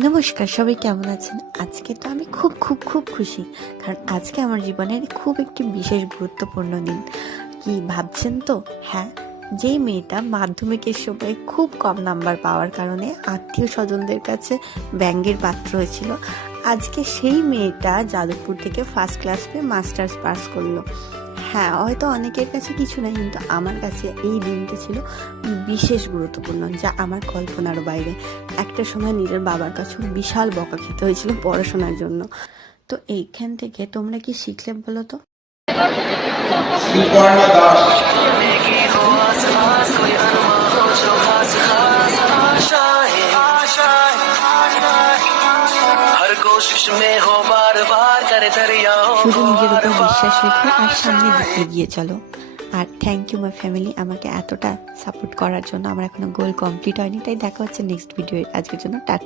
নমস্কার, সবাই কেমন আছেন? আজকে তো আমি খুব খুব খুব খুশি, কারণ আজকে আমার জীবনের খুব একটি বিশেষ গুরুত্বপূর্ণ দিন। কি ভাবছেন তো? হ্যাঁ, যেই মেয়েটা মাধ্যমিকের সময় খুব কম নাম্বার পাওয়ার কারণে আত্মীয় স্বজনদের কাছে ব্যঙ্গের পাত্র হয়েছিল, আজকে সেই মেয়েটা যাদবপুর থেকে ফার্স্ট ক্লাস পেয়ে মাস্টার্স পাস করলো। হ্যাঁ, হয়তো অনেকের কাছে কিছু নাই, কিন্তু আমার কাছে এই দিনটা ছিল বিশেষ গুরুত্বপূর্ণ, যা আমার কল্পনার বাইরে। একটা সময় নিজের বাবার কাছেও বিশাল বকা খেতে হয়েছিল পড়াশোনার জন্য। তো এইখান থেকে তোমরা কি শিখলে বলো তো? সুপর্ণা দাস। শুধু নিজের উপর বিশ্বাস রেখো আর সামনের দিকে এগিয়ে চলো। আর থ্যাংক ইউ মাই ফ্যামিলি, আমাকে এতটা সাপোর্ট করার জন্য। আমার এখনো গোল কমপ্লিট হয়নি, তাই দেখা হচ্ছে নেক্সট ভিডিও। আজকের জন্য টাটা।